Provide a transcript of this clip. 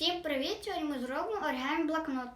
Всім привіт! Сьогодні ми зробимо оригамі блокнот.